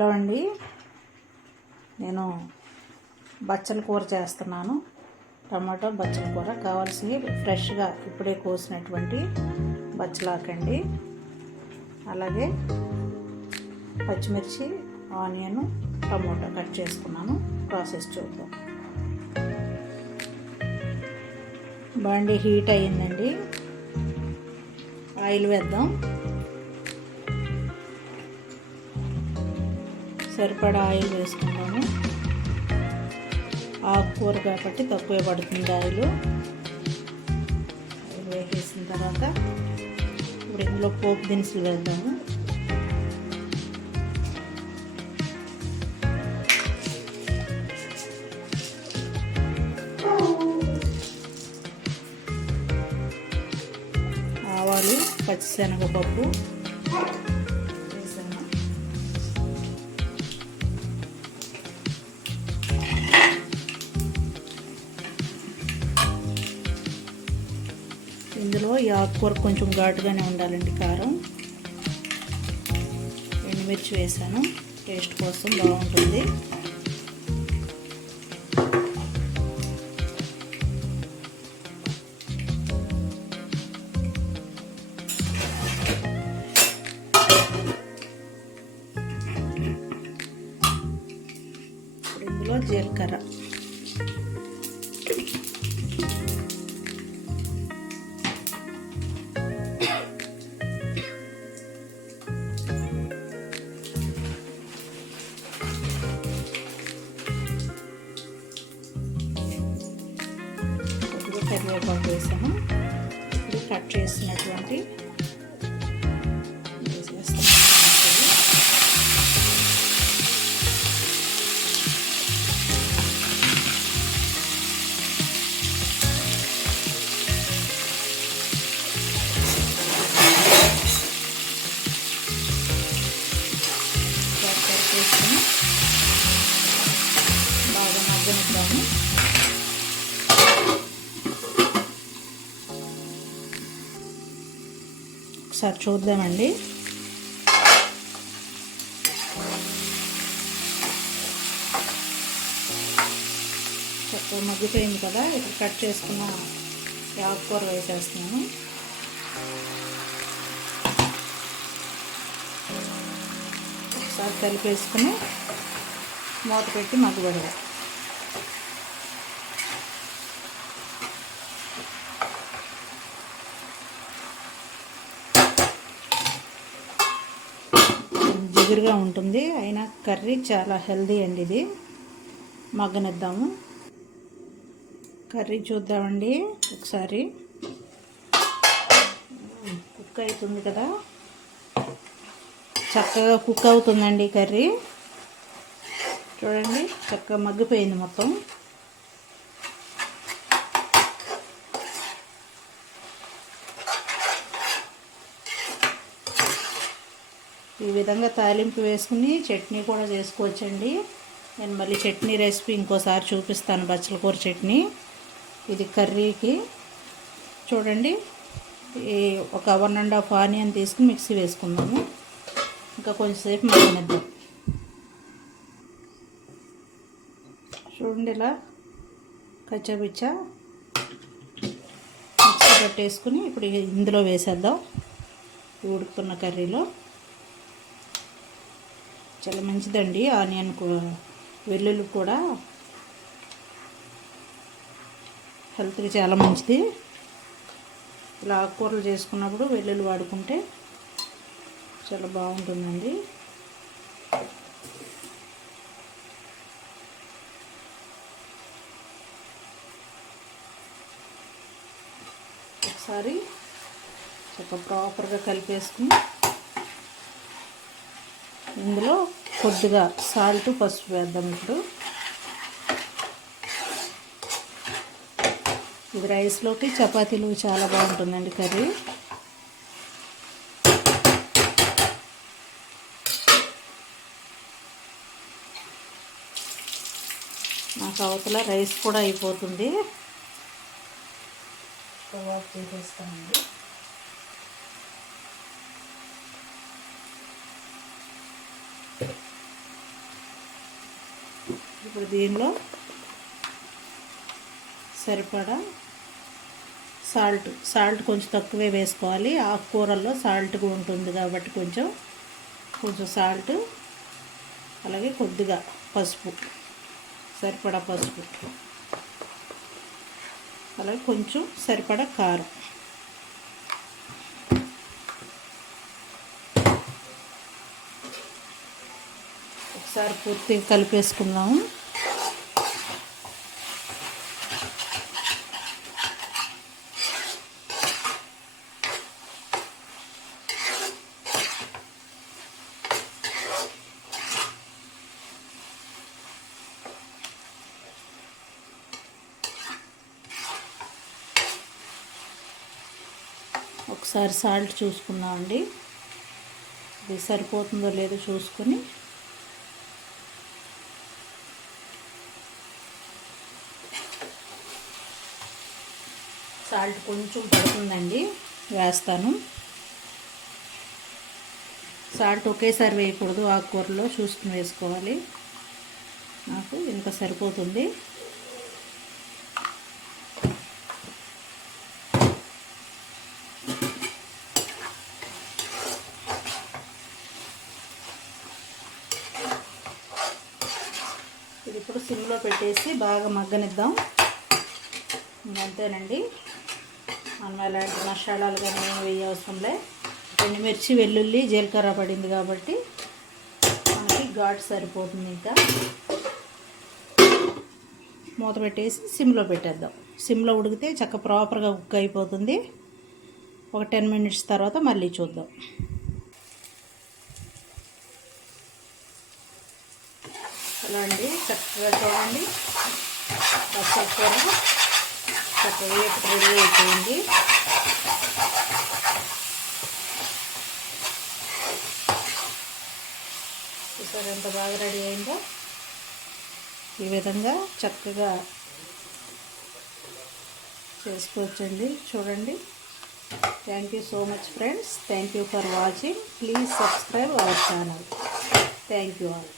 Hello అండి నేను బచ్చల కూర చేస్తున్నాను. టమాటో బచ్చల కూర కావాల్సినవి ఫ్రెష్గా ఇప్పుడే కోసినటువంటి బచ్చలాకండి. అలాగే పచ్చిమిర్చి ఆనియన్ టమాటో కట్ చేసుకున్నాను. ప్రాసెస్ చూద్దాం. బండి హీట్ అయ్యిందండి. ఆయిల్ వేద్దాం. సరిపడా ఆయిల్ వేసుకుందాము. ఆకుకూర కాబట్టి తక్కువే పడుతుంది ఆయిల్. ఆయిల్ వేసేసిన తర్వాత ఇప్పుడు ఇందులో పోపు దినుసులు వేద్దాము. ఆవాలు పచ్చిశనగపప్పు ఇందులో ఈ ఆకుకూర కొంచెం ఘాటుగానే ఉండాలండి కారం. ఎండుమిర్చి వేసాను. టేస్ట్ కోసం బాగుంటుంది. ఇందులో జీలకర్ర. కరివేపాకు వేసాము. ఇప్పుడు కట్ చేసినటువంటి ఒకసారి చూద్దామండి. మగ్గిపోయింది కదా ఇక్కడ కట్ చేసుకున్న ఆకుకూర వేసేస్తున్నాను. ఒకసారి కలిపేసుకుని మూత పెట్టి మగ్గబెడదాం. జిగురుగా ఉంటుంది. అయినా కర్రీ చాలా హెల్దీ అండి ఇది. మగ్గనిద్దాము. కర్రీ చూద్దామండి ఒకసారి. కుక్ అవుతుంది కదా. చక్కగా కుక్ అవుతుందండి కర్రీ. చూడండి చక్కగా మగ్గిపోయింది మొత్తం. ఈ విధంగా తాలింపు వేసుకుని చట్నీ కూడా చేసుకోవచ్చండి. నేను మళ్ళీ చట్నీ రెసిపీ ఇంకోసారి చూపిస్తాను బచ్చల కూర చట్నీ. ఇది కర్రీకి. చూడండి ఈ ఒక వన్ అండ్ హాఫ్ ఆనియన్ తీసుకుని మిక్సీ వేసుకుందాము. ఇంకా కొంచెంసేపు మగ్గనిద్దాం. చూడండి ఇలా కచ్చబిచ్చా మిక్సీ పట్టేసుకుని ఇప్పుడు ఇందులో వేసేద్దాం. ఉడుకుతున్న కర్రీలో. చాలా మంచిదండి. ఆనియన్ వెల్లుల్లి కూడా హెల్త్కి చాలా మంచిది. ఇలా ఆకుకూరలు చేసుకున్నప్పుడు వెల్లుల్లి వాడుకుంటే చాలా బాగుంటుందండి. ఒకసారి చక్కగా ప్రాపర్గా కలిపేసుకుని ఇందులో కొద్దిగా సాల్ట్ పసుపు వేద్దాం ఇప్పుడు. ఇది రైస్లోకి చపాతీలు చాలా బాగుంటుందండి కర్రీ. నాకు అవతల రైస్ కూడా అయిపోతుంది. స్టవ్ ఇప్పుడు దీనిలో సరిపడా సాల్ట్ సాల్ట్ కొంచెం తక్కువే వేసుకోవాలి. ఆకుకూరల్లో సాల్ట్గా ఉంటుంది కాబట్టి కొంచెం కొంచెం సాల్ట్ అలాగే కొద్దిగా పసుపు సరిపడా పసుపు అలాగే కొంచెం సరిపడా కారం. ఒకసారి పూర్తిగా కలిపేసుకున్నాము ఒకసారి సాల్ట్ చూసుకున్నామండి ఇది సరిపోతుందో లేదో చూసుకొని సాల్ట్ కొంచెం పడుతుందండి వేస్తాను. సాల్ట్ ఒకేసారి వేయకూడదు ఆకుకూరలో చూసుకుని వేసుకోవాలి. నాకు ఇంత సరిపోతుంది ఇది ఇప్పుడు సిమ్లో పెట్టేసి బాగా మగ్గనిద్దాం. అంతేనండి మనం ఎలాంటి మసాలాలు కానీ ఏమి వేయ లే. ఎండుమిర్చి వెల్లుల్లి జీలకర్ర పడింది కాబట్టి మనకి ఘాటు సరిపోతుంది ఇంకా. మూత పెట్టేసి సిమ్లో పెట్టేద్దాం. సిమ్లో ఉడికితే చక్క ప్రాపర్గా కుక్ అయిపోతుంది. ఒక టెన్ మినిట్స్ తర్వాత మళ్ళీ చూద్దాం. అలా అండి చక్కగా చూడండి. బచ్చల కూర చక్కగా వేపు రెడీ అయిపోయింది. చూసారు ఎంత బాగా రెడీ అయిందో ఈ విధంగా చక్కగా చేసుకోవచ్చండి. చూడండి. Thank you so much friends thank you for watching please subscribe our channel thank you all